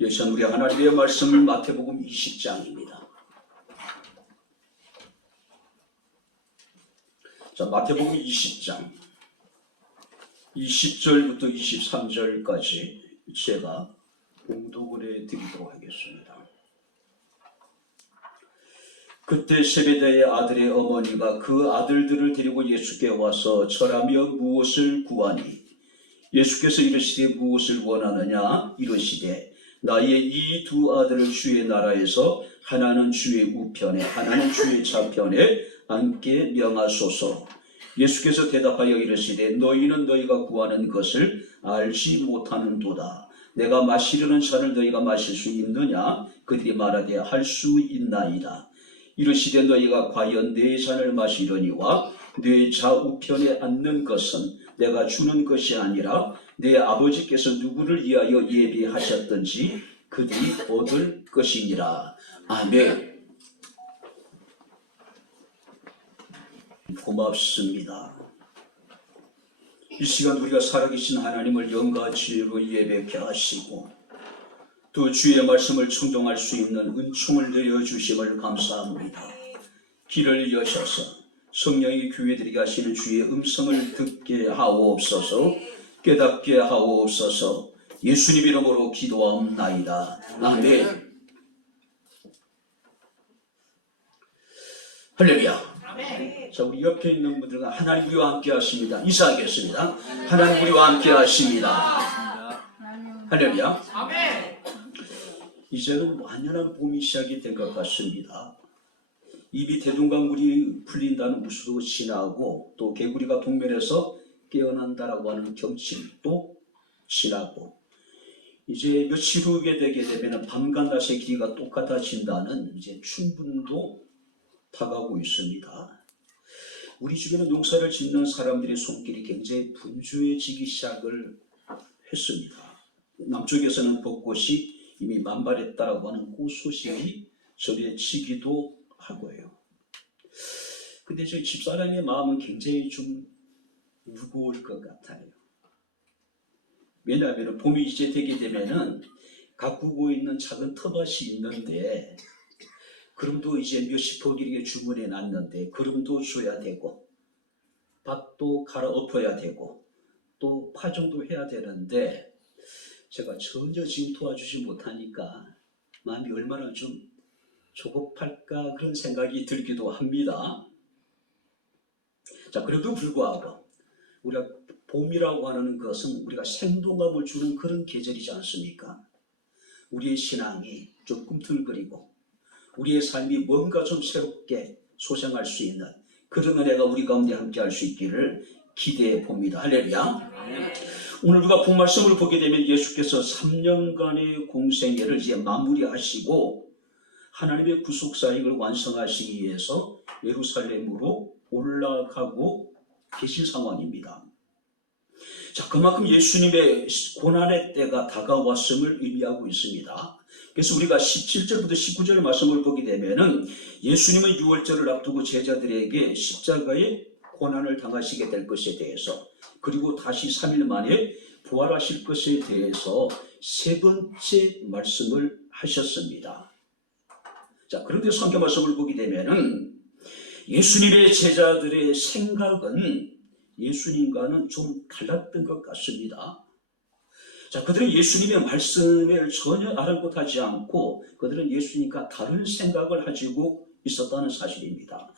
여기서 우리 하나님의 말씀은 마태복음 20장입니다. 자, 마태복음 20장 20절부터 23절까지 제가 봉독을 해드리도록 하겠습니다. 그때 세베대의 아들의 어머니가 그 아들들을 데리고 예수께 와서 절하며 무엇을 구하니 예수께서 이르시되 무엇을 원하느냐 이르시되 나의 이 두 아들을 주의 나라에서 하나는 주의 우편에 하나는 주의 좌편에 앉게 명하소서. 예수께서 대답하여 이르시되 너희는 너희가 구하는 것을 알지 못하는도다. 내가 마시려는 잔을 너희가 마실 수 있느냐? 그들이 말하되 할 수 있나이다. 이르시되 너희가 과연 내 잔을 마시려니와 내 좌우편에 앉는 것은 내가 주는 것이 아니라 내 아버지께서 누구를 위하여 예비하셨든지 그들이 얻을 것이니라. 아멘. 고맙습니다. 이 시간 우리가 살아계신 하나님을 영과 지혜로 예배케 하시고 또 주의 말씀을 청종할 수 있는 은총을 내려주심을 감사합니다. 길을 여셔서 성령이 교회들에게 하시는 주의 음성을 듣게 하옵소서. 깨닫게 하옵소서. 예수님 이름으로 기도하옵나이다. 아멘. 할렐루야. 자, 우리 옆에 있는 분들과 하나님 우리와 함께 하십니다. 인사하겠습니다. 하나님 우리와 함께 하십니다. 할렐루야. 이제는 완연한 봄이 시작이 된 것 같습니다. 입이 대동강물이 풀린다는 우수도 지나고 또 개구리가 동면에서 깨어난다라고 하는 경칩도 지나고 이제 며칠 후에 되게 되면 밤과 낮의 길이가 똑같아진다는 이제 춘분도 다가오고 있습니다. 우리 주변에 농사를 짓는 사람들의 손길이 굉장히 분주해지기 시작을 했습니다. 남쪽에서는 벚꽃이 이미 만발했다라고 하는 그 소식이 전해지기도 하고요. 근데 저희 집사람의 마음은 굉장히 좀 무거울 것 같아요. 왜냐하면 봄이 이제 되게 되면은 가꾸고 있는 작은 텃밭이 있는데 그름도 이제 몇십 포기를 주문해 놨는데 그름도 줘야 되고 밭도 갈아엎어야 되고 또 파종도 해야 되는데 제가 전혀 지금 도와주지 못하니까 마음이 얼마나 좀 조급할까 그런 생각이 들기도 합니다. 자, 그래도 불구하고 우리가 봄이라고 하는 것은 우리가 생동감을 주는 그런 계절이지 않습니까? 우리의 신앙이 좀 꿈틀거리고 우리의 삶이 뭔가 좀 새롭게 소생할 수 있는 그런 은혜가 우리 가운데 함께 할 수 있기를 기대해 봅니다. 할렐루야. 오늘 우리가 본 말씀을 보게 되면 예수께서 3년간의 공생애를 이제 마무리하시고 하나님의 구속사역을 완성하시기 위해서 예루살렘으로 올라가고 계신 상황입니다. 자, 그만큼 예수님의 고난의 때가 다가왔음을 의미하고 있습니다. 그래서 우리가 17절부터 19절 말씀을 보게 되면은 예수님은 유월절을 앞두고 제자들에게 십자가의 고난을 당하시게 될 것에 대해서 그리고 다시 3일 만에 부활하실 것에 대해서 세 번째 말씀을 하셨습니다. 자, 그런데 성경 말씀을 보게 되면은 예수님의 제자들의 생각은 예수님과는 좀 달랐던 것 같습니다. 자, 그들은 예수님의 말씀을 전혀 아랑곳하지 않고 그들은 예수님과 다른 생각을 가지고 있었다는 사실입니다.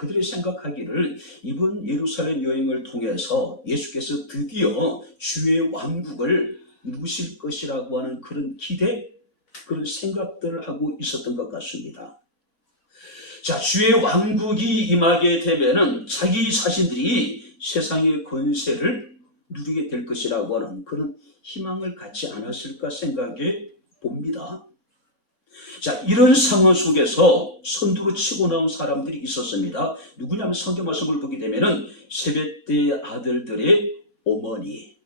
그들이 생각하기를 이번 예루살렘 여행을 통해서 예수께서 드디어 주의 왕국을 이루실 것이라고 하는 그런 기대, 그런 생각들을 하고 있었던 것 같습니다. 자, 주의 왕국이 임하게 되면은 자기 자신들이 세상의 권세를 누리게 될 것이라고 하는 그런 희망을 갖지 않았을까 생각해 봅니다. 자, 이런 상황 속에서 선두로 치고 나온 사람들이 있었습니다. 누구냐면 성경 말씀을 보게 되면은 세벳대의 아들들의 어머니.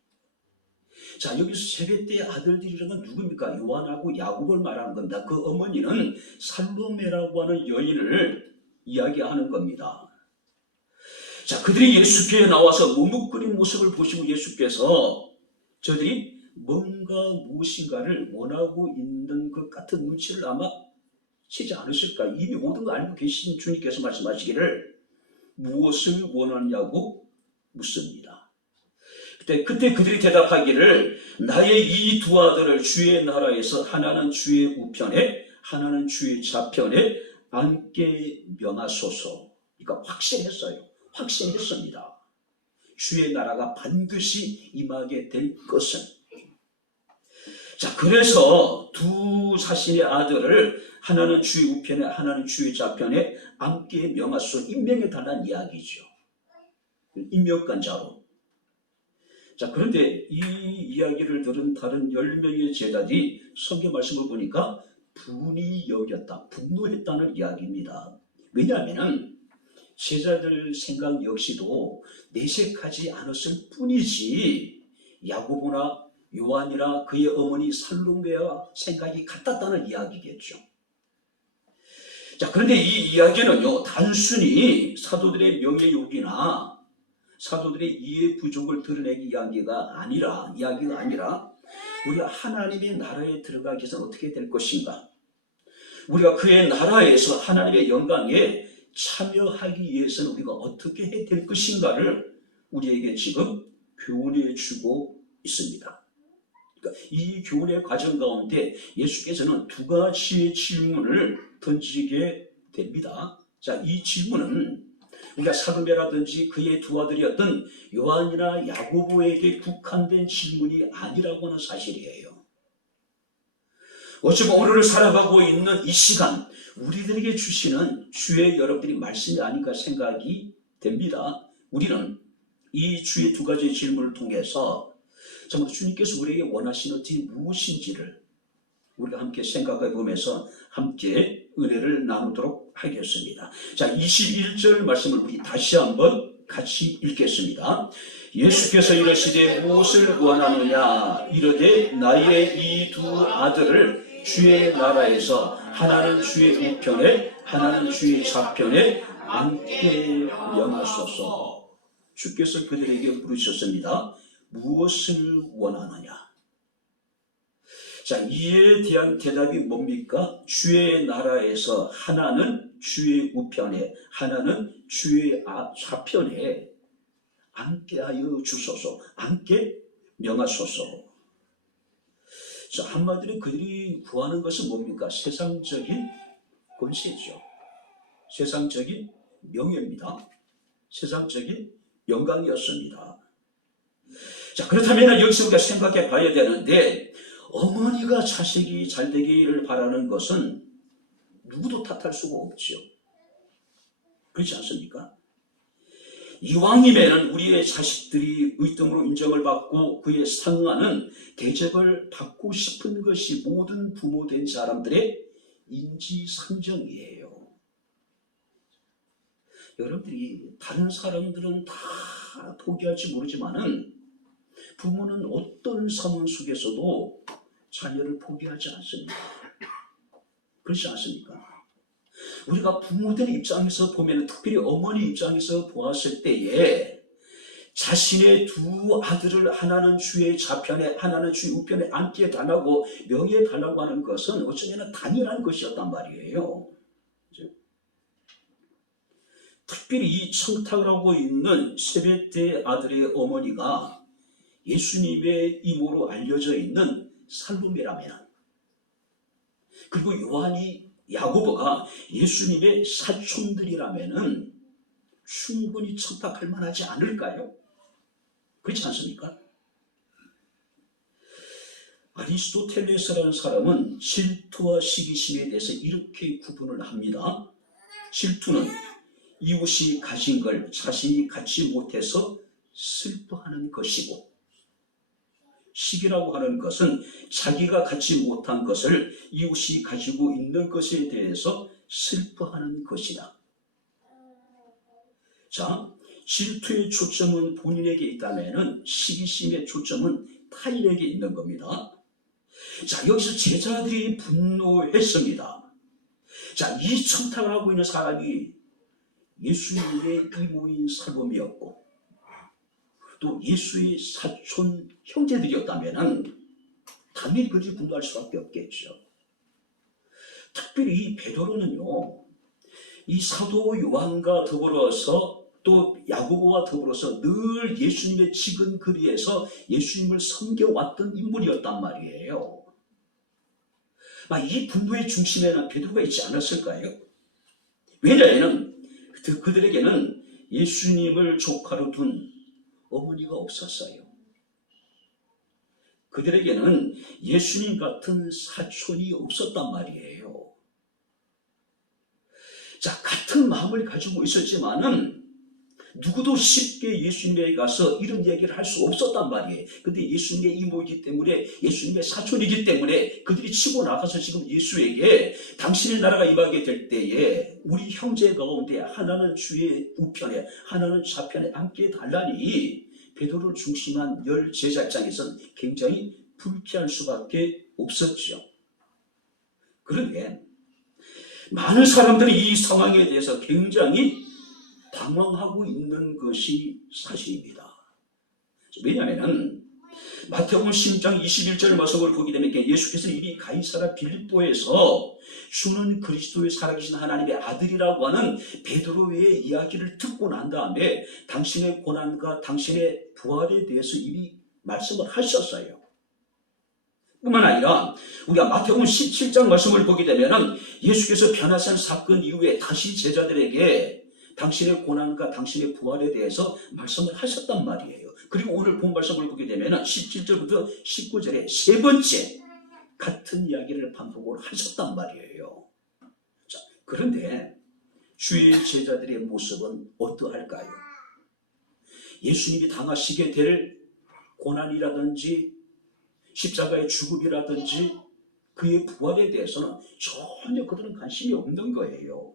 자, 여기서 세벳대의 아들들이라는 건 누굽니까? 요한하고 야곱을 말하는 겁니다. 그 어머니는 살로메라고 하는 여인을 이야기하는 겁니다. 자, 그들이 예수께 나와서 머뭇거린 모습을 보시고 예수께서 저들이 뭔가 무엇인가를 원하고 있는 것 같은 눈치를 아마 채지 않으실까. 이미 모든 거 알고 계신 주님께서 말씀하시기를 무엇을 원하냐고 묻습니다. 그때 그들이 대답하기를 나의 이 두 아들을 주의 나라에서 하나는 주의 우편에 하나는 주의 좌편에 앉게 명하소서. 그러니까 확신했습니다. 주의 나라가 반드시 임하게 될 것은. 자, 그래서 두 자신의 아들을 하나는 주의 우편에 하나는 주의 좌편에 앉게 명하소서. 임명해 달라는 이야기죠. 임명관자로. 자, 그런데 이 이야기를 들은 다른 10명의 제자들이 성경 말씀을 보니까 분이 여겼다, 분노했다는 이야기입니다. 왜냐하면 제자들 생각 역시도 내색하지 않았을 뿐이지 야고보나 요한이나 그의 어머니 살로메와 생각이 같았다는 이야기겠죠. 자, 그런데 이 이야기는요, 단순히 사도들의 명예욕이나 사도들의 이해 부족을 드러내기 이야기가 아니라 우리가 하나님의 나라에 들어가기 위해서는 어떻게 될 것인가, 우리가 그의 나라에서 하나님의 영광에 참여하기 위해서는 우리가 어떻게 해야 될 것인가를 우리에게 지금 교훈해 주고 있습니다. 그러니까 이 교훈의 과정 가운데 예수께서는 두 가지의 질문을 던지게 됩니다. 자, 이 질문은 우리가 사도메라든지 그의 두 아들이었던 요한이나 야고보에게 국한된 질문이 아니라고 하는 사실이에요. 어쩌면 오늘을 살아가고 있는 이 시간 우리들에게 주시는 주의 여러분들이 말씀이 아닌가 생각이 됩니다. 우리는 이 주의 두 가지의 질문을 통해서 정말 주님께서 우리에게 원하시는 것이 무엇인지를 우리가 함께 생각해 보면서 함께 은혜를 나누도록 하겠습니다. 자, 21절 말씀을 다시 한번 같이 읽겠습니다. 예수께서 이르시되 무엇을 원하느냐 이르되 나의 이 두 아들을 주의 나라에서 하나는 주의 우편에 하나는 주의 좌편에 앉게 명하소서. 주께서 그들에게 부르셨습니다. 무엇을 원하느냐? 자, 이에 대한 대답이 뭡니까? 주의 나라에서 하나는 주의 우편에 하나는 주의 좌편에 앉게 하여 주소서. 앉게 명하소서. 자, 한마디로 그들이 구하는 것은 뭡니까? 세상적인 권세죠. 세상적인 명예입니다. 세상적인 영광이었습니다. 자, 그렇다면 여기서 우리가 생각해 봐야 되는데, 어머니가 자식이 잘 되기를 바라는 것은 누구도 탓할 수가 없죠. 그렇지 않습니까? 이왕이면 우리의 자식들이 의등으로 인정을 받고 그에 상응하는 대접을 받고 싶은 것이 모든 부모된 사람들의 인지상정이에요. 여러분들이 다른 사람들은 다 포기할지 모르지만은 부모는 어떤 상황 속에서도 자녀를 포기하지 않습니다. 그렇지 않습니까? 우리가 부모들의 입장에서 보면, 특별히 어머니 입장에서 보았을 때에 자신의 두 아들을 하나는 주의 좌편에 하나는 주의 우편에 앉게 달라고 명예 달라고 하는 것은 어쩌면 당연한 것이었단 말이에요. 특별히 이 청탁을 하고 있는 세베대 아들의 어머니가 예수님의 이모로 알려져 있는 살로메라면, 그리고 요한이 야고보가 예수님의 사촌들이라면은 충분히 청탁할 만하지 않을까요? 그렇지 않습니까? 아리스토텔레스라는 사람은 질투와 시기심에 대해서 이렇게 구분을 합니다. 질투는 이웃이 가진 걸 자신이 갖지 못해서 슬퍼하는 것이고, 시기라고 하는 것은 자기가 갖지 못한 것을 이웃이 가지고 있는 것에 대해서 슬퍼하는 것이다. 자, 질투의 초점은 본인에게 있다면 시기심의 초점은 타인에게 있는 겁니다. 자, 여기서 제자들이 분노했습니다. 자, 이 청탁을 하고 있는 사람이 예수님의 이모인 살롬이었고, 또 예수의 사촌 형제들이었다면 당연히 그들이 분노할 수밖에 없겠죠. 특별히 이 베드로는요, 이 사도 요한과 더불어서 또 야고보와 더불어서 늘 예수님의 지근 거리에서 예수님을 섬겨왔던 인물이었단 말이에요. 이 분노의 중심에는 베드로가 있지 않았을까요? 왜냐하면 그들에게는 예수님을 조카로 둔 어머니가 없었어요. 그들에게는 예수님 같은 사촌이 없었단 말이에요. 자, 같은 마음을 가지고 있었지만은 누구도 쉽게 예수님에게 가서 이런 얘기를 할 수 없었단 말이에요. 근데 예수님의 이모이기 때문에, 예수님의 사촌이기 때문에 그들이 치고 나가서 지금 예수에게 당신의 나라가 임하게 될 때에 우리 형제 가운데 하나는 주의 우편에 하나는 좌편에 함께 달라니 베드로를 중심한 열 제자 입장에서는 굉장히 불쾌할 수밖에 없었죠. 그런데 많은 사람들이 이 상황에 대해서 굉장히 당황하고 있는 것이 사실입니다. 왜냐하면 마태복음 10장 21절 말씀을 보게 되면 예수께서는 이미 가이사랴 빌립보에서 주는 그리스도의 살아계신 하나님의 아들이라고 하는 베드로의 이야기를 듣고 난 다음에 당신의 고난과 당신의 부활에 대해서 이미 말씀을 하셨어요. 뿐만 아니라 우리가 마태복음 17장 말씀을 보게 되면 예수께서 변화산 사건 이후에 다시 제자들에게 당신의 고난과 당신의 부활에 대해서 말씀을 하셨단 말이에요. 그리고 오늘 본 말씀을 보게 되면 17절부터 19절에 세 번째 같은 이야기를 반복을 하셨단 말이에요. 자, 그런데 주의 제자들의 모습은 어떠할까요? 예수님이 당하시게 될 고난이라든지 십자가의 죽음이라든지 그의 부활에 대해서는 전혀 그들은 관심이 없는 거예요.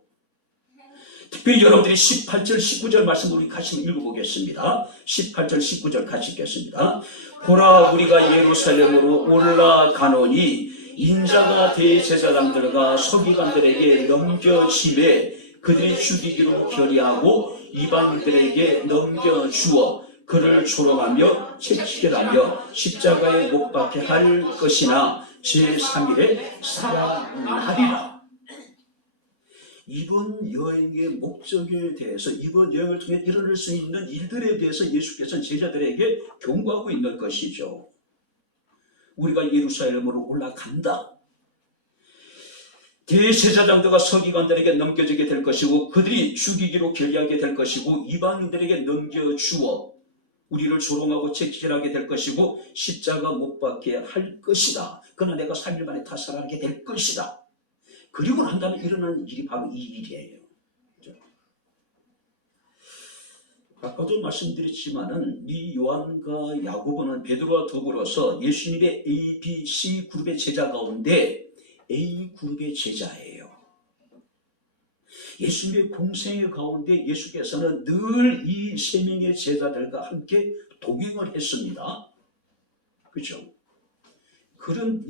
특별히 여러분들이 18절, 19절 말씀을 우리 같이 읽어보겠습니다. 18절, 19절 같이 읽겠습니다. 보라, 우리가 예루살렘으로 올라가노니 인자가 대제사장들과 서기관들에게 넘겨짐에 그들이 죽이기로 결의하고 이방인들에게 넘겨주어 그를 조롱하며 채찍질하며 십자가에 못 박게 할 것이나 제3일에 살아나리라. 이번 여행의 목적에 대해서, 이번 여행을 통해 일어날 수 있는 일들에 대해서 예수께서는 제자들에게 경고하고 있는 것이죠. 우리가 예루살렘으로 올라간다. 대제사장들과 서기관들에게 넘겨지게 될 것이고 그들이 죽이기로 결의하게 될 것이고 이방인들에게 넘겨주어 우리를 조롱하고 채찍질하게 될 것이고 십자가 못 박게 할 것이다. 그러나 내가 3일 만에 다 살아나게 될 것이다. 그리고 난 다음에 일어나는 일이 바로 이 일이에요. 아까도 말씀드렸지만은 이 요한과 야고보는 베드로와 더불어서 예수님의 A, B, C 그룹의 제자 가운데 A 그룹의 제자예요. 예수님의 공생의 가운데 예수께서는 늘 이 세 명의 제자들과 함께 동행을 했습니다. 그렇죠? 그들은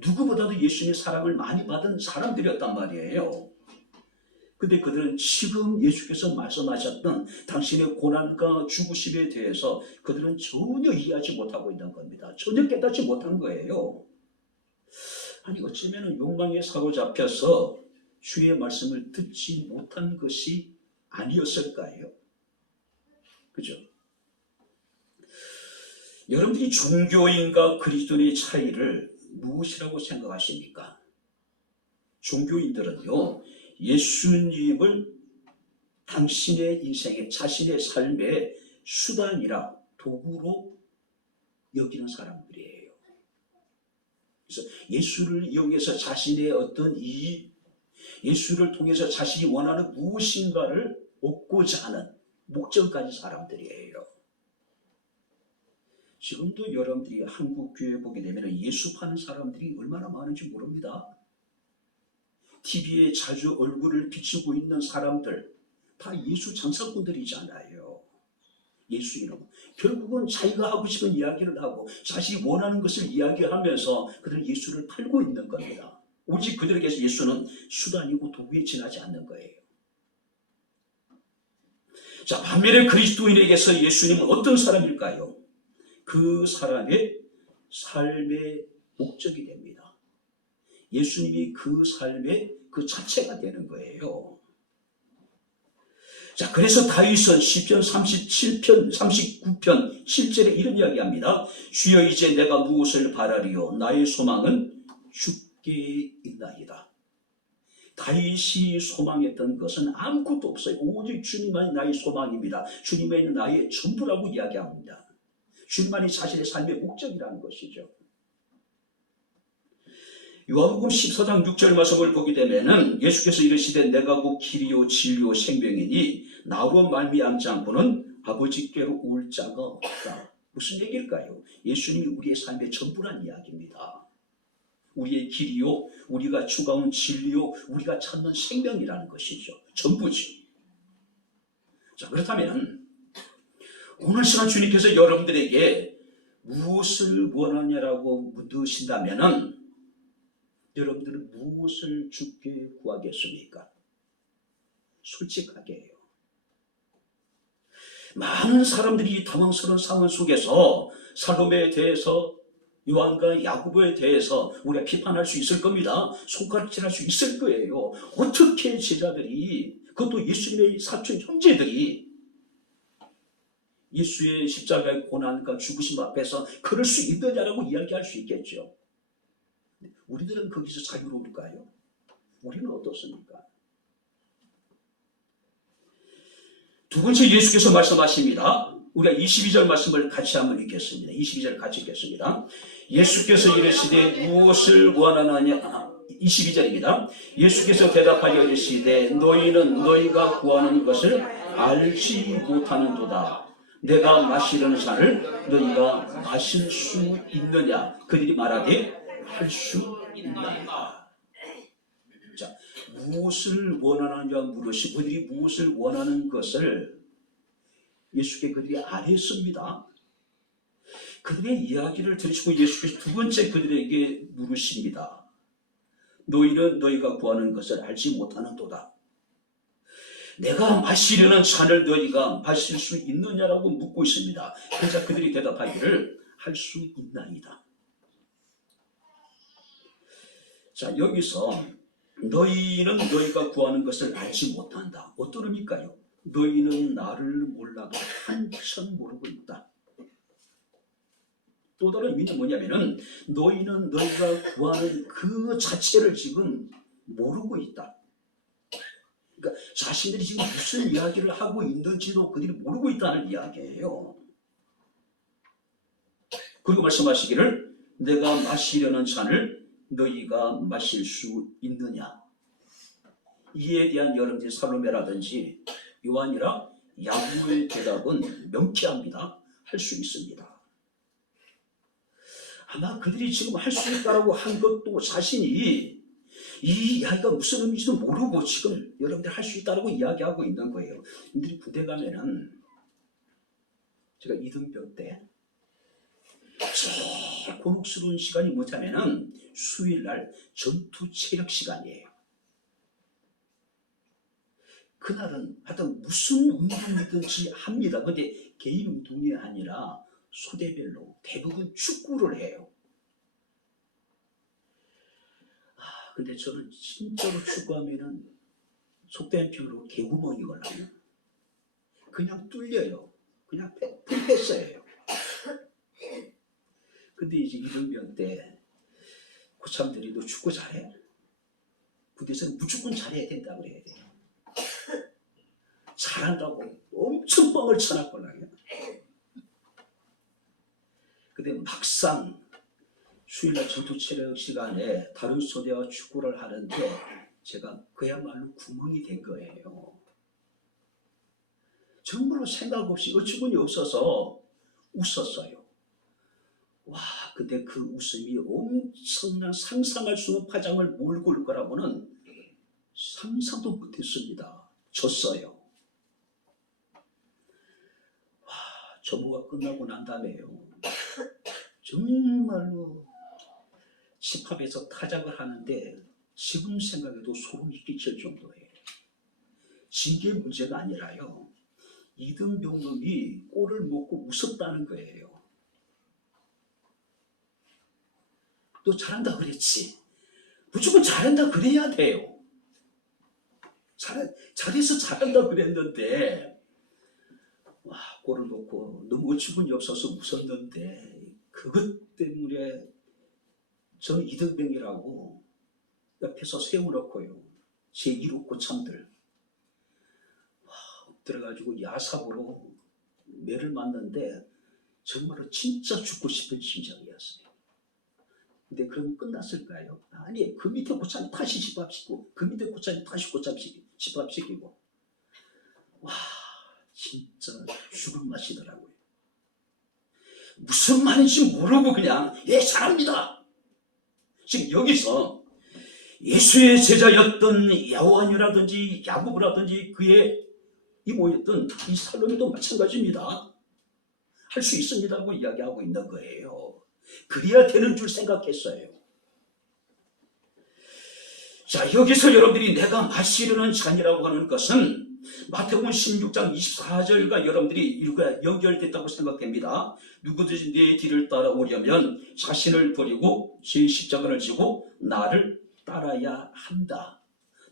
누구보다도 예수님의 사랑을 많이 받은 사람들이었단 말이에요. 근데 그들은 지금 예수께서 말씀하셨던 당신의 고난과 죽으심에 대해서 그들은 전혀 이해하지 못하고 있는 겁니다. 전혀 깨닫지 못한 거예요. 아니 어쩌면 욕망에 사로잡혀서 주의 말씀을 듣지 못한 것이 아니었을까요? 그죠? 여러분들이 종교인과 그리스도인의 차이를 무엇이라고 생각하십니까? 종교인들은요, 예수님을 당신의 인생에, 자신의 삶의 수단이라 도구로 여기는 사람들이에요. 그래서 예수를 이용해서 자신의 어떤 이익, 예수를 통해서 자신이 원하는 무엇인가를 얻고자 하는 목적까지 사람들이에요. 지금도 여러분들이 한국 교회 보게 되면 예수 파는 사람들이 얼마나 많은지 모릅니다. TV에 자주 얼굴을 비추고 있는 사람들 다 예수 장사꾼들이잖아요. 예수 이름. 결국은 자기가 하고 싶은 이야기를 하고 자신이 원하는 것을 이야기하면서 그들은 예수를 팔고 있는 겁니다. 오직 그들에게서 예수는 수단이고 도구에 지나지 않는 거예요. 자, 반면에 그리스도인에게서 예수님은 어떤 사람일까요? 그 사람의 삶의 목적이 됩니다. 예수님이 그 삶의 그 자체가 되는 거예요. 자, 그래서 다윗은 시편 37편, 39편 7절에 이런 이야기합니다. 주여 이제 내가 무엇을 바라리요? 나의 소망은 주께 있나이다. 다윗이 소망했던 것은 아무것도 없어요. 오직 주님만이 나의 소망입니다. 주님만이 나의 전부라고 이야기합니다. 주님만이 자신의 삶의 목적이라는 것이죠. 요한복음 14장 6절 말씀을 보게 되면은 예수께서 이르시되 내가 곧 길이요 진리요 생명이니 나로 말미암지 않고는 아버지께로 올 자가 없다. 무슨 얘기일까요? 예수님이 우리의 삶의 전부란 이야기입니다. 우리의 길이요, 우리가 추구하는 진리요, 우리가 찾는 생명이라는 것이죠. 전부지. 자, 그렇다면 오늘 시간 주님께서 여러분들에게 무엇을 원하냐라고 묻으신다면은 여러분들은 무엇을 주께 구하겠습니까? 솔직하게 해요. 많은 사람들이 당황스러운 상황 속에서 살로메에 대해서 요한과 야고보에 대해서 우리가 비판할 수 있을 겁니다. 손가락질할 수 있을 거예요. 어떻게 제자들이, 그것도 예수님의 사촌 형제들이 예수의 십자가의 고난과 죽으심 앞에서 그럴 수 있느냐라고 이야기할 수 있겠죠. 우리들은 거기서 자유로울까요? 우리는 어떻습니까? 두 번째 예수께서 말씀하십니다. 우리가 22절 말씀을 같이 한번 읽겠습니다. 22절 같이 읽겠습니다. 예수께서 이르시되 무엇을 원하느냐? 22절입니다. 예수께서 대답하여 이르시되 너희는 너희가 구하는 것을 알지 못하는도다. 내가 마시려는 잔을 너희가 마실 수 있느냐? 그들이 말하되 할 수 있나이다. 자, 무엇을 원하느냐 물으시고 그들이 무엇을 원하는 것을 예수께 그들이 안 했습니다. 그들의 이야기를 들으시고 예수께서 두 번째 그들에게 물으십니다. 너희는 너희가 구하는 것을 알지 못하는도다. 내가 마시려는 잔을 너희가 마실 수 있느냐라고 묻고 있습니다. 그래서 그들이 대답하기를 할 수 있나이다. 자, 여기서 너희는 너희가 구하는 것을 알지 못한다. 어떤 의미일까요? 너희는 나를 몰라도 한참 모르고 있다. 또 다른 의미는 뭐냐면은 너희는 너희가 구하는 그 자체를 지금 모르고 있다. 그러니까 자신들이 지금 무슨 이야기를 하고 있는지도 그들이 모르고 있다는 이야기예요. 그리고 말씀하시기를 내가 마시려는 잔을 너희가 마실 수 있느냐? 이에 대한 여러분들이 살로메라든지 요한이라 야고보의 대답은 명쾌합니다. 할 수 있습니다. 아마 그들이 지금 할 수 있다라고 한 것도 자신이 이 이야기가 무슨 의미인지도 모르고 지금 여러분들 할 수 있다라고 이야기하고 있는 거예요. 여러분들이 부대 가면은 제가 이등병 때 제일 곤혹스러운 시간이 뭐냐면은 수요일날 전투 체력 시간이에요. 그날은 하여튼 무슨 운동이든지 합니다. 근데 개인 운동이 아니라 소대별로 대부분 축구를 해요. 근데 저는 진짜로 축구하면은 속된 표현으로 개구멍이 걸려요. 그냥 뚫려요. 그냥 풀패스예요. 근데 이제 이등병 때 고참들이 너 축구 잘해? 부대에서는 무조건 잘해야 된다고 그래야 돼요. 잘한다고 엄청 뻥을 쳐놨거든요. 근데 막상 수요일날 전투 체력 시간에 다른 소대와 축구를 하는데 제가 그야말로 구멍이 된 거예요. 정말로 생각 없이 어처구니 없어서 웃었어요. 와, 근데 그 웃음이 엄청난 상상할 수 없는 파장을 몰고 올 거라고는 상상도 못했습니다. 졌어요. 와, 전부가 끝나고 난 다음에요. 정말로 집합에서 타작을 하는데 지금 생각해도 소름이 끼칠 정도예요. 징계 문제가 아니라요. 이등병놈이 꼴을 먹고 웃었다는 거예요. 너 잘한다 그랬지. 무조건 잘한다 그래야 돼요. 잘해서 잘한다 그랬는데 와, 꼴을 먹고 너무 어처구니 없어서 웃었는데 그것 때문에 저는 이등병이라고 옆에서 세워놓고요. 제 이롭고 참들 들어가지고 야삽으로 매를 맞는데 정말로 진짜 죽고 싶은 심정이었어요. 근데 그럼 끝났을까요? 아니, 그 밑에 고참이 다시 집합시키고 그 밑에 고참이 다시 집합시키고 와, 진짜 죽을 맛이더라고요. 무슨 말인지 모르고 그냥 예, 잘합니다. 지금 여기서 예수의 제자였던 요한이라든지 야고보라든지 그의 이모였던 이 살로미도 마찬가지입니다. 할 수 있습니다라고 이야기하고 있는 거예요. 그래야 되는 줄 생각했어요. 자, 여기서 여러분들이 내가 마시려는 잔이라고 하는 것은 마태복음 16장 24절과 여러분들이 연결됐다고 생각됩니다. 누구든지 내 뒤를 따라오려면 자신을 버리고 제 십자가를 지고 나를 따라야 한다.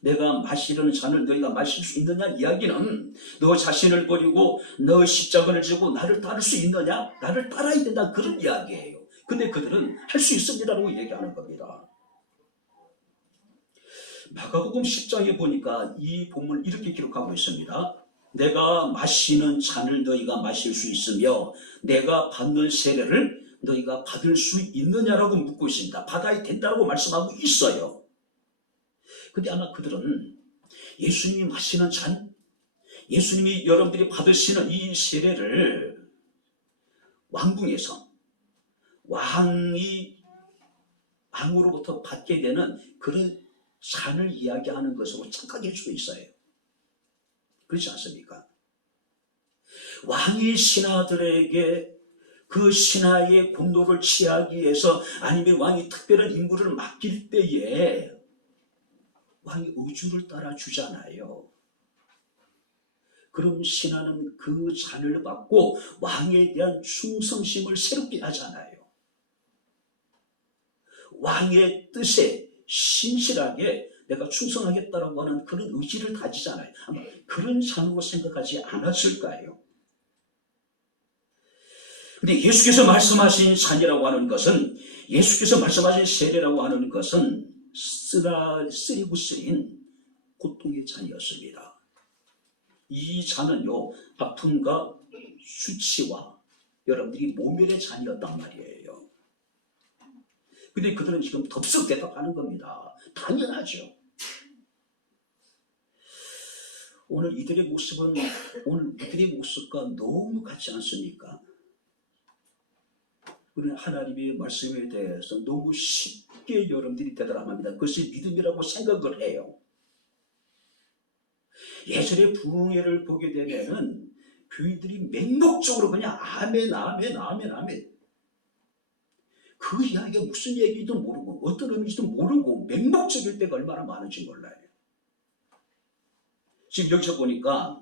내가 마시려는 잔을 너희가 마실 수 있느냐? 이야기는 너 자신을 버리고 너 십자가를 지고 나를 따를 수 있느냐? 나를 따라야 된다. 그런 이야기예요. 근데 그들은 할 수 있습니다라고 얘기하는 겁니다. 마가복음 10장에 보니까 이 본문을 이렇게 기록하고 있습니다. 내가 마시는 잔을 너희가 마실 수 있으며 내가 받는 세례를 너희가 받을 수 있느냐라고 묻고 있습니다. 받아야 된다고 말씀하고 있어요. 근데 아마 그들은 예수님이 마시는 잔, 예수님이 여러분들이 받으시는 이 세례를 왕궁에서 왕으로부터 받게 되는 그런 잔을 이야기하는 것으로 착각할 수도 있어요. 그렇지 않습니까? 왕이 신하들에게 그 신하의 공로를 취하기 위해서 아니면 왕이 특별한 임무를 맡길 때에 왕이 의주를 따라 주잖아요. 그럼 신하는 그 잔을 받고 왕에 대한 충성심을 새롭게 하잖아요. 왕의 뜻에 신실하게 내가 충성하겠다라고 하는 그런 의지를 가지잖아요. 아마 그런 잔으로 생각하지 않았을까요? 근데 예수께서 말씀하신 잔이라고 하는 것은, 예수께서 말씀하신 세례라고 하는 것은 쓰리고 쓰린 고통의 잔이었습니다. 이 잔은요, 아픔과 수치와 여러분들이 모멸의 잔이었단 말이에요. 근데 그들은 지금 덥석 대답하는 겁니다. 당연하죠. 오늘 이들의 모습은 오늘 우리의 모습과 너무 같지 않습니까? 우리는 하나님의 말씀에 대해서 너무 쉽게 여러분들이 대답합니다. 그것이 믿음이라고 생각을 해요. 예전에 부흥회를 보게 되면은 교인들이 맹목적으로 그냥 아멘 아멘 아멘 아멘, 그 이야기가 무슨 얘기인지도 모르고 어떤 의미인지도 모르고 맹목적일 때가 얼마나 많은지 몰라요. 지금 여기서 보니까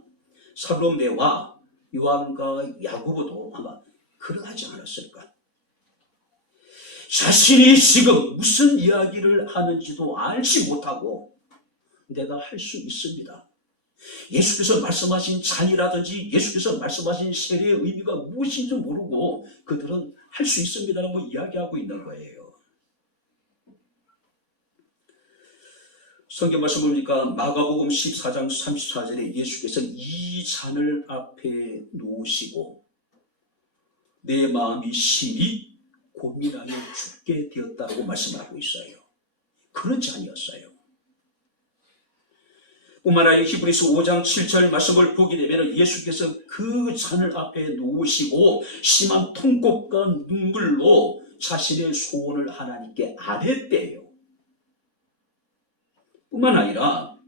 살로메와 요한과 야고보도 아마 그러하지 않았을까. 자신이 지금 무슨 이야기를 하는지도 알지 못하고 내가 할 수 있습니다. 예수께서 말씀하신 잔이라든지 예수께서 말씀하신 세례의 의미가 무엇인지 모르고 그들은 할 수 있습니다라고 이야기하고 있는 거예요. 성경 말씀 보니까 마가복음 14장 34절에 예수께서 이 잔을 앞에 놓으시고 내 마음이 심히 고민하여 죽게 되었다고 말씀하고 있어요. 그런 잔이었어요. 뿐만 아니라 히브리서 5장 7절 말씀을 보게 되면 예수께서 그 잔을 앞에 놓으시고 심한 통곡과 눈물로 자신의 소원을 하나님께 아뢰대요. 뿐만 아니라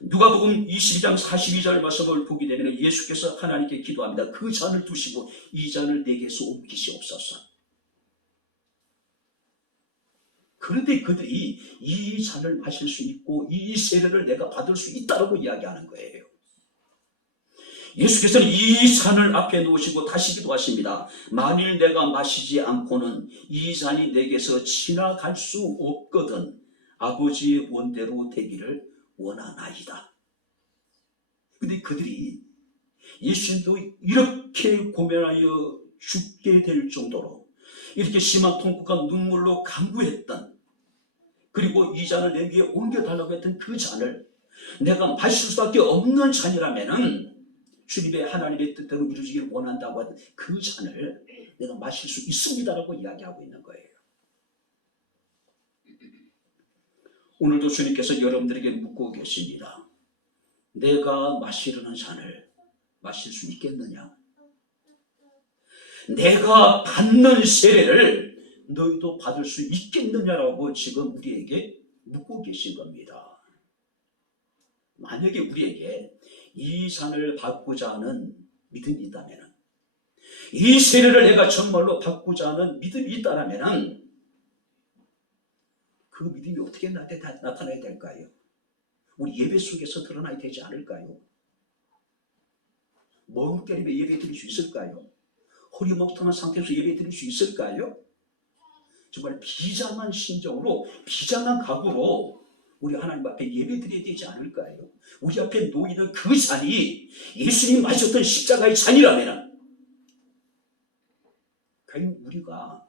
누가복음 22장 42절 말씀을 보게 되면 예수께서 하나님께 기도합니다. 그 잔을 두시고 이 잔을 내게서 옮기시옵소서. 그런데 그들이 이 잔을 마실 수 있고 이 세례를 내가 받을 수 있다고 이야기하는 거예요. 예수께서는 이 잔을 앞에 놓으시고 다시 기도하십니다. 만일 내가 마시지 않고는 이 잔이 내게서 지나갈 수 없거든 아버지의 원대로 되기를 원하나이다. 근데 그들이 예수님도 이렇게 고면하여 죽게 될 정도로 이렇게 심한 통곡과 눈물로 간구했던, 그리고 이 잔을 내 위에 옮겨달라고 했던 그 잔을 내가 마실 수밖에 없는 잔이라면은 주님의 하나님의 뜻대로 이루어지기를 원한다고 하던 그 잔을 내가 마실 수 있습니다라고 이야기하고 있는 거예요. 오늘도 주님께서 여러분들에게 묻고 계십니다. 내가 마시려는 잔을 마실 수 있겠느냐? 내가 받는 세례를 너희도 받을 수 있겠느냐라고 지금 우리에게 묻고 계신 겁니다. 만약에 우리에게 이 잔을 받고자 하는 믿음이 있다면, 이 세례를 내가 정말로 받고자 하는 믿음이 있다면 그 믿음이 어떻게 나타나야 될까요? 우리 예배 속에서 드러나야 되지 않을까요? 멍 때리며 예배 드릴 수 있을까요? 허리멍텅한 상태에서 예배 드릴 수 있을까요? 정말 비장한 심정으로, 비장한 각오로 우리 하나님 앞에 예배 드려야 되지 않을까요? 우리 앞에 놓이는 그 잔이 예수님이 마셨던 십자가의 잔이라면 과연 우리가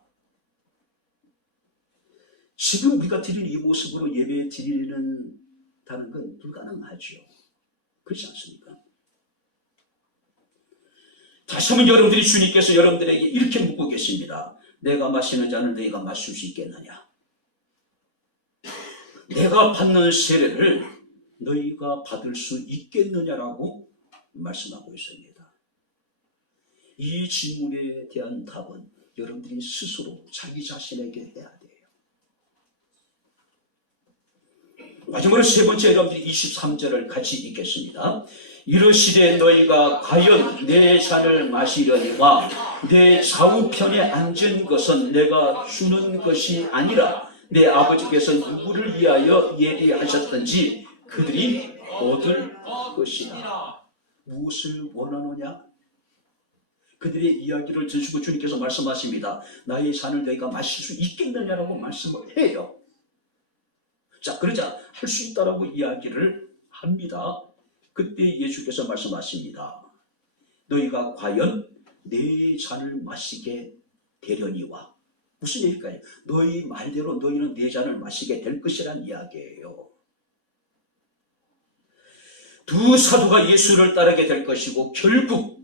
지금 우리가 드리는 이 모습으로 예배 드리는다는 건 불가능하죠. 그렇지 않습니까? 다시 한번 여러분들이 주님께서 여러분들에게 이렇게 묻고 계십니다. 내가 마시는 잔을 너희가 마실 수 있겠느냐? 내가 받는 세례를 너희가 받을 수 있겠느냐라고 말씀하고 있습니다. 이 질문에 대한 답은 여러분들이 스스로 자기 자신에게 해야 돼요. 마지막으로 세 번째, 여러분들이 23절을 같이 읽겠습니다. 이르시되 너희가 과연 내 잔을 마시려니와 내 좌우편에 앉은 것은 내가 주는 것이 아니라 내 아버지께서 누구를 위하여 예비하셨든지 그들이 얻을 것이다. 무엇을 원하느냐? 그들의 이야기를 들으시고 주님께서 말씀하십니다. 나의 잔을 너희가 마실 수 있겠느냐라고 말씀을 해요. 자, 그러자 할 수 있다라고 이야기를 합니다. 그때 예수께서 말씀하십니다. 너희가 과연 내 잔을 마시게 되려니와. 무슨 얘기일까요? 너희 말대로 너희는 내 잔을 마시게 될 것이란 이야기예요. 두 사도가 예수를 따르게 될 것이고 결국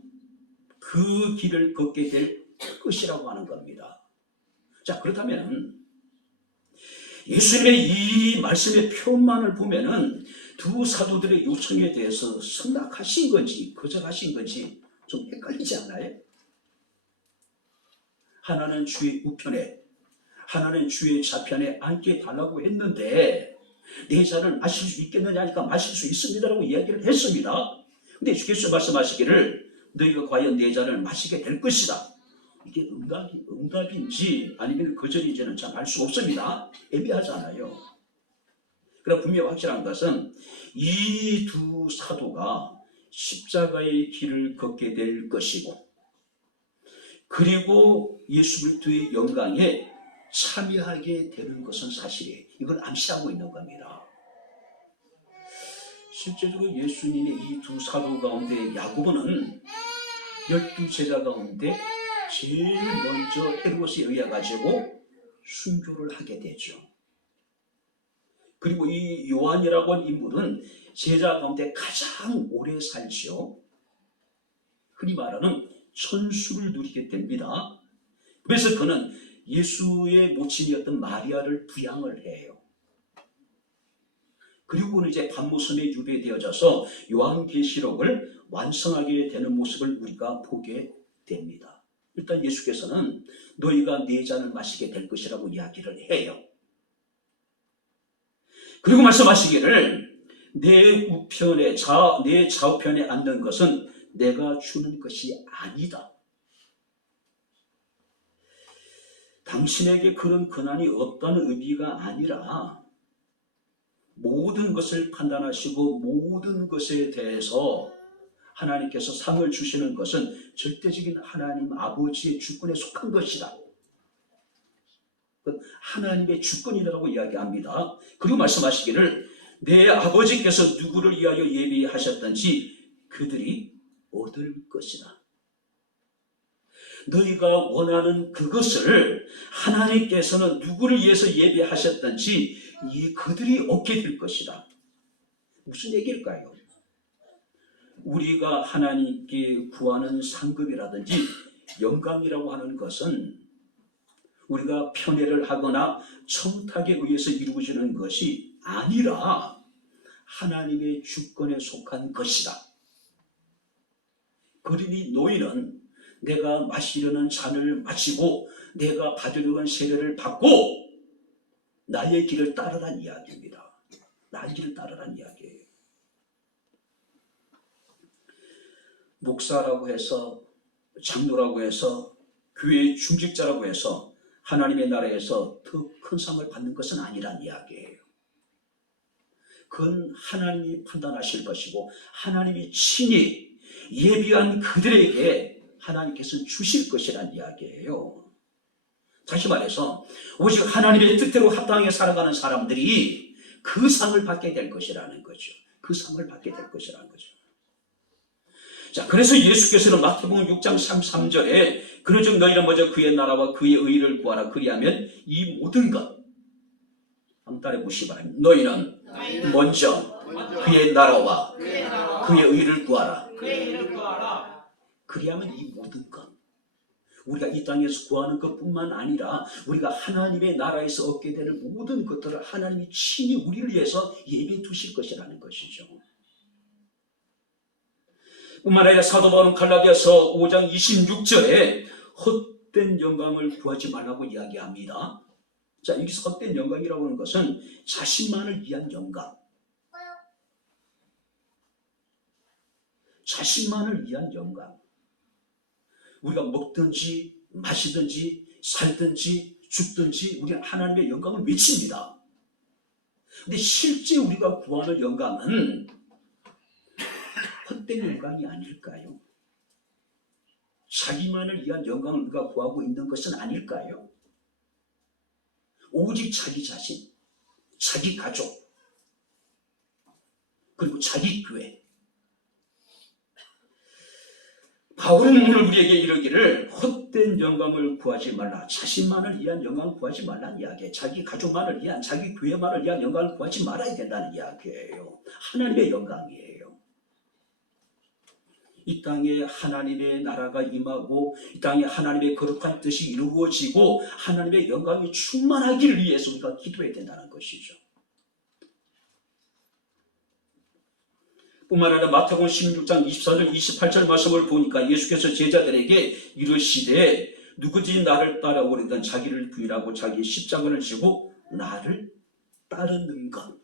그 길을 걷게 될 것이라고 하는 겁니다. 자, 그렇다면 예수님의 이 말씀의 표만을 보면은 두 사도들의 요청에 대해서 승낙하신 건지 거절하신 건지 좀 헷갈리지 않아요? 하나는 주의 우편에, 하나는 주의 좌편에 앉게 달라고 했는데 내 잔을 마실 수 있겠느냐 하니까 마실 수 있습니다라고 이야기를 했습니다. 근데 주께서 말씀하시기를 너희가 과연 내 잔을 마시게 될 것이다. 이게 응답인지 아니면 거절인지는 잘 알 수 없습니다. 애매하잖아요. 그러나 분명히 확실한 것은 이 두 사도가 십자가의 길을 걷게 될 것이고 그리고 예수 그리스도의 영광에 참여하게 되는 것은 사실이에요. 이걸 암시하고 있는 겁니다. 실제적으로 예수님의 이 두 사도 가운데 야고보는 12제자 가운데 제일 먼저 헤롯에 의해 가지고 순교를 하게 되죠. 그리고 이 요한이라고 하는 인물은 제자 가운데 가장 오래 살죠. 흔히 말하는 천수를 누리게 됩니다. 그래서 그는 예수의 모친이었던 마리아를 부양을 해요. 그리고는 이제 밤모섬에 유배되어져서 요한계시록을 완성하게 되는 모습을 우리가 보게 됩니다. 일단 예수께서는 너희가 네 잔을 마시게 될 것이라고 이야기를 해요. 그리고 말씀하시기를 내 우편에 내 좌우편에 앉는 것은 내가 주는 것이 아니다. 당신에게 그런 권한이 없다는 의미가 아니라 모든 것을 판단하시고 모든 것에 대해서 하나님께서 상을 주시는 것은 절대적인 하나님 아버지의 주권에 속한 것이다. 하나님의 주권이라고 이야기합니다. 그리고 말씀하시기를 내 아버지께서 누구를 위하여 예비하셨던지 그들이 얻을 것이다. 너희가 원하는 그것을 하나님께서는 누구를 위해서 예비하셨던지 그들이 얻게 될 것이다. 무슨 얘기일까요? 우리가 하나님께 구하는 상급이라든지 영광이라고 하는 것은 우리가 편애를 하거나 청탁에 의해서 이루어지는 것이 아니라 하나님의 주권에 속한 것이다. 그러니 너희는 내가 마시려는 잔을 마시고 내가 받으려는 세례를 받고 나의 길을 따르란 이야기입니다. 나의 길을 따르란 이야기예요. 목사라고 해서, 장로라고 해서, 교회의 중직자라고 해서 하나님의 나라에서 더 큰 상을 받는 것은 아니란 이야기예요. 그건 하나님이 판단하실 것이고 하나님이 친히 예비한 그들에게 하나님께서 주실 것이란 이야기예요. 다시 말해서 오직 하나님의 뜻대로 합당하게 살아가는 사람들이 그 상을 받게 될 것이라는 거죠. 그 상을 받게 될 것이라는 거죠. 자, 그래서 예수께서는 마태복음 6장 33절에 그러즉 너희는 먼저 그의 나라와 그의 의를 구하라. 그리하면 이 모든 것, 한번 따라해 보시기 바랍니다. 너희는 먼저 그의 나라와 그의 의를 구하라. 그리하면 이 모든 것, 우리가 이 땅에서 구하는 것뿐만 아니라 우리가 하나님의 나라에서 얻게 되는 모든 것들을 하나님이 친히 우리를 위해서 예비해 두실 것이라는 것이죠. 뿐만 아니라 사도 바울은 갈라디아서 5장 26절에 헛된 영광을 구하지 말라고 이야기합니다. 자, 여기서 헛된 영광이라고 하는 것은 자신만을 위한 영광, 자신만을 위한 영광. 우리가 먹든지 마시든지 살든지 죽든지 우리는 하나님의 영광을 외칩니다. 근데 실제 우리가 구하는 영광은 헛된 영광이 아닐까요? 자기만을 위한 영광을 우리가 구하고 있는 것은 아닐까요? 오직 자기 자신, 자기 가족, 그리고 자기 교회. 바울은 오늘 우리에게 이르기를 헛된 영광을 구하지 말라. 자신만을 위한 영광을 구하지 말라는 이야기예요. 자기 가족만을 위한, 자기 교회만을 위한 영광을 구하지 말아야 된다는 이야기예요. 하나님의 영광이에요. 이 땅에 하나님의 나라가 임하고 이 땅에 하나님의 거룩한 뜻이 이루어지고 하나님의 영광이 충만하기를 위해서 우리가 기도해야 된다는 것이죠. 뿐만 아니라 마태복음 16장 24절 28절 말씀을 보니까 예수께서 제자들에게 이르시되 누구든지 나를 따라오려든 자기를 부인하고 자기의 십자가를 지고 나를 따르는 것.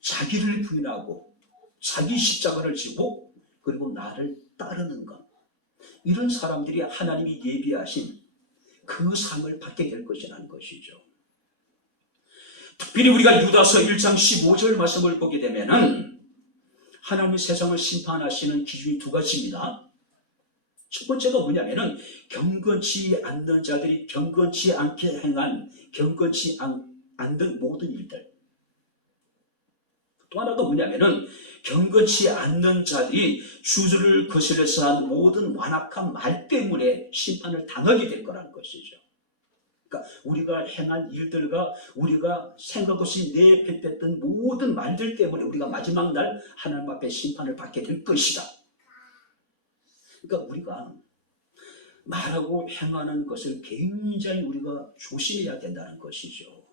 자기를 부인하고 자기 십자가를 지고 그리고 나를 따르는 것. 이런 사람들이 하나님이 예비하신 그 상을 받게 될 것이라는 것이죠. 특별히 우리가 유다서 1장 15절 말씀을 보게 되면은 하나님이 세상을 심판하시는 기준이 두 가지입니다. 첫 번째가 뭐냐면은 경건치 않는 자들이 경건치 않게 행한 경건치 않는 모든 일들. 또 하나가 뭐냐면은 경건치 않는 자들이 주를 거슬려서 한 모든 완악한 말 때문에 심판을 당하게 될 거라는 것이죠. 그러니까 우리가 행한 일들과 우리가 생각 없이 내뱉었던 모든 말들 때문에 우리가 마지막 날 하나님 앞에 심판을 받게 될 것이다. 그러니까 우리가 말하고 행하는 것을 굉장히 우리가 조심해야 된다는 것이죠.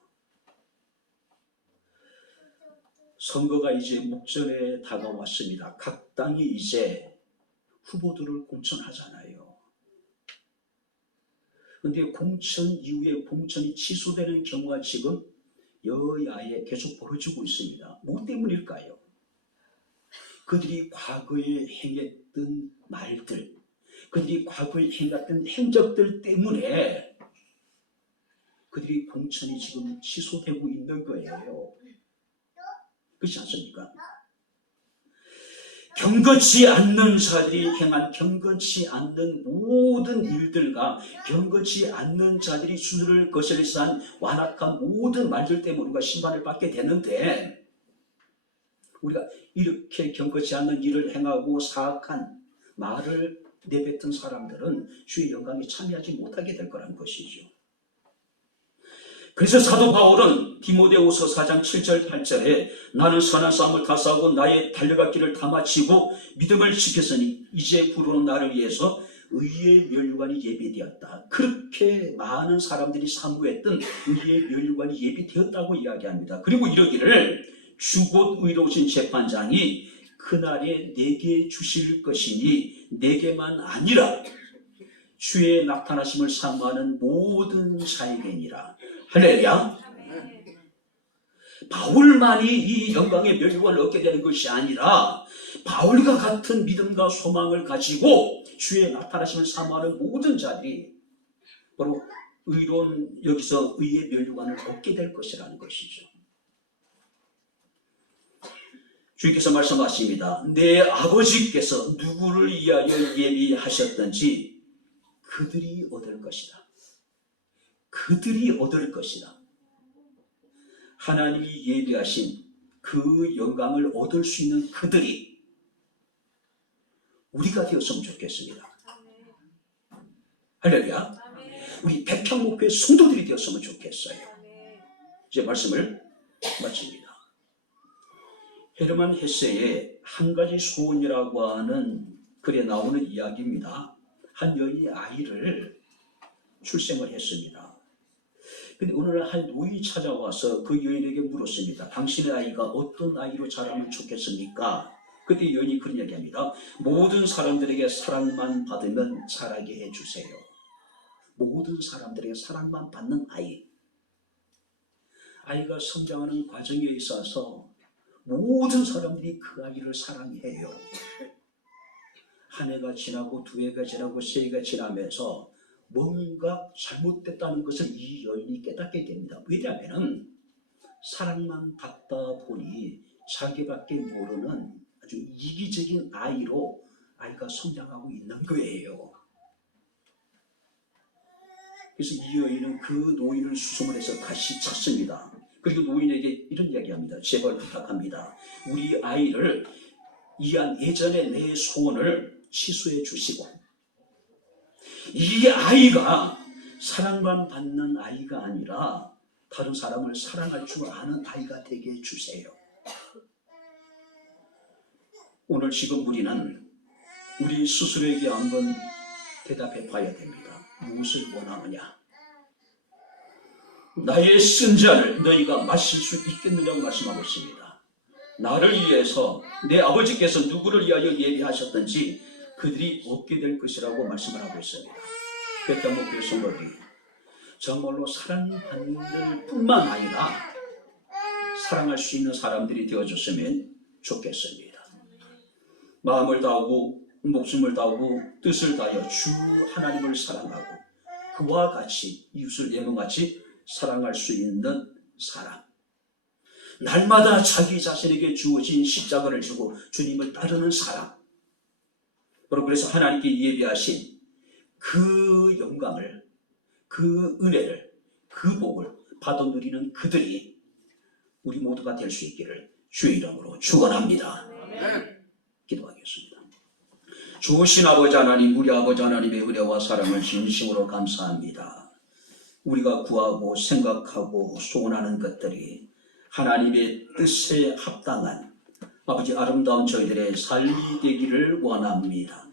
선거가 이제 목전에 다가왔습니다. 각 당이 이제 후보들을 공천하잖아요. 그런데 공천 이후에 공천이 취소되는 경우가 지금 여야에 계속 벌어지고 있습니다. 뭐 때문일까요? 그들이 과거에 행했던 말들, 그들이 과거에 행했던 행적들 때문에 그들이 공천이 지금 취소되고 있는 거예요. 그렇지 않습니까? 경건치 않는 자들이 행한 경건치 않는 모든 일들과 경건치 않는 자들이 주를 거슬리서 한 완악한 모든 말들 때문에 우리가 심판을 받게 되는데, 우리가 이렇게 경건치 않는 일을 행하고 사악한 말을 내뱉은 사람들은 주의 영광에 참여하지 못하게 될 거라는 것이죠. 그래서 사도 바울은 디모데후서 4장 7절 8절에 나는 선한 싸움을 다 싸우고 나의 달려갈 길을 다 마치고 믿음을 지켰으니 이제 부르는 나를 위해서 의의 면류관이 예비되었다. 그렇게 많은 사람들이 사모했던 의의 면류관이 예비되었다고 이야기합니다. 그리고 이러기를 주 곧 의로우신 재판장이 그날에 내게 주실 것이니 내게만 아니라 주의 나타나심을 사모하는 모든 자에게니라. 할렐루야. 바울만이 이 영광의 면류관을 얻게 되는 것이 아니라 바울과 같은 믿음과 소망을 가지고 주의 나타나심을 사모하는 모든 자들이 바로 의로운 여기서 의의 면류관을 얻게 될 것이라는 것이죠. 주께서 말씀하십니다. 내 아버지께서 누구를 위하여 예비하셨든지 그들이 얻을 것이다. 그들이 얻을 것이다. 하나님이 예비하신 그 영광을 얻을 수 있는 그들이 우리가 되었으면 좋겠습니다. 할렐루야. 우리 백향목회 성도들이 되었으면 좋겠어요. 이제 말씀을 마칩니다. 헤르만 헤세의 한 가지 소원이라고 하는 글에 나오는 이야기입니다. 한 여인이 아이를 출생을 했습니다. 근데 어느 날 한 노인이 찾아와서 그 여인에게 물었습니다. 당신의 아이가 어떤 아이로 자라면 좋겠습니까? 그때 여인이 그런 이야기합니다. 모든 사람들에게 사랑만 받으면 자라게 해주세요. 모든 사람들에게 사랑만 받는 아이. 아이가 성장하는 과정에 있어서 모든 사람들이 그 아이를 사랑해요. 한 해가 지나고 두 해가 지나고 세 해가 지나면서 뭔가 잘못됐다는 것을 이 여인이 깨닫게 됩니다. 왜냐하면 사랑만 받다 보니 자기밖에 모르는 아주 이기적인 아이로 아이가 성장하고 있는 거예요. 그래서 이 여인은 그 노인을 수송을 해서 다시 찾습니다. 그리고 노인에게 이런 이야기합니다. 제발 부탁합니다. 우리 아이를 이한 예전에 내 소원을 취소해 주시고 이 아이가 사랑만 받는 아이가 아니라 다른 사람을 사랑할 줄 아는 아이가 되게 해주세요. 오늘 지금 우리는 우리 스스로에게 한번 대답해 봐야 됩니다. 무엇을 원하느냐? 나의 쓴자를 너희가 마실 수 있겠느냐고 말씀하고 있습니다. 나를 위해서 내 아버지께서 누구를 위하여 예비하셨든지 그들이 얻게 될 것이라고 말씀을 하고 있습니다. 백향목교회 성도들이 정말로 사랑받는 뿐만 아니라 사랑할 수 있는 사람들이 되어줬으면 좋겠습니다. 마음을 다하고 목숨을 다하고 뜻을 다하여 주 하나님을 사랑하고 그와 같이 이웃을 내 몸같이 사랑할 수 있는 사람. 날마다 자기 자신에게 주어진 십자가를 지고 주님을 따르는 사람. 바로 그래서 하나님께 예비하신 그 영광을, 그 은혜를, 그 복을 받아 누리는 그들이 우리 모두가 될 수 있기를 주의 이름으로 축원합니다. 기도하겠습니다. 좋으신 아버지 하나님, 우리 아버지 하나님의 은혜와 사랑을 진심으로 감사합니다. 우리가 구하고 생각하고 소원하는 것들이 하나님의 뜻에 합당한 아버지 아름다운 저희들의 삶이 되기를 원합니다.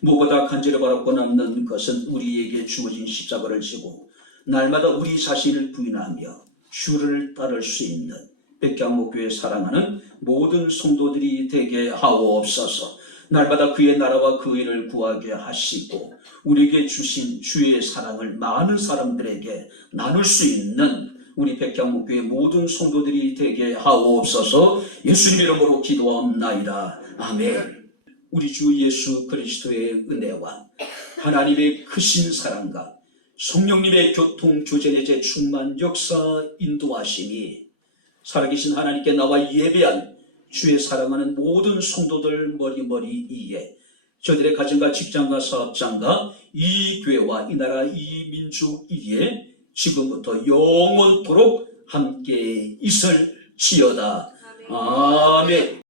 무엇보다 간절히 바라고 남는 것은 우리에게 주어진 십자가를 지고 날마다 우리 자신을 부인하며 주를 따를 수 있는 백향목교회 사랑하는 모든 성도들이 되게 하옵소서. 날마다 그의 나라와 그 의를 구하게 하시고 우리에게 주신 주의 사랑을 많은 사람들에게 나눌 수 있는 우리 백향목교회 모든 성도들이 되게 하옵소서. 예수님 이름으로 기도하옵나이다. 아멘. 우리 주 예수 그리스도의 은혜와 하나님의 크신 사랑과 성령님의 교통 조전의 충만 역사 인도하심이 살아계신 하나님께 나와 예배한 주의 사랑하는 모든 성도들 머리머리 위에 저들의 가정과 직장과 사업장과 이 교회와 이 나라 이 민족 위에 지금부터 영원토록 함께 있을지어다. 아멘.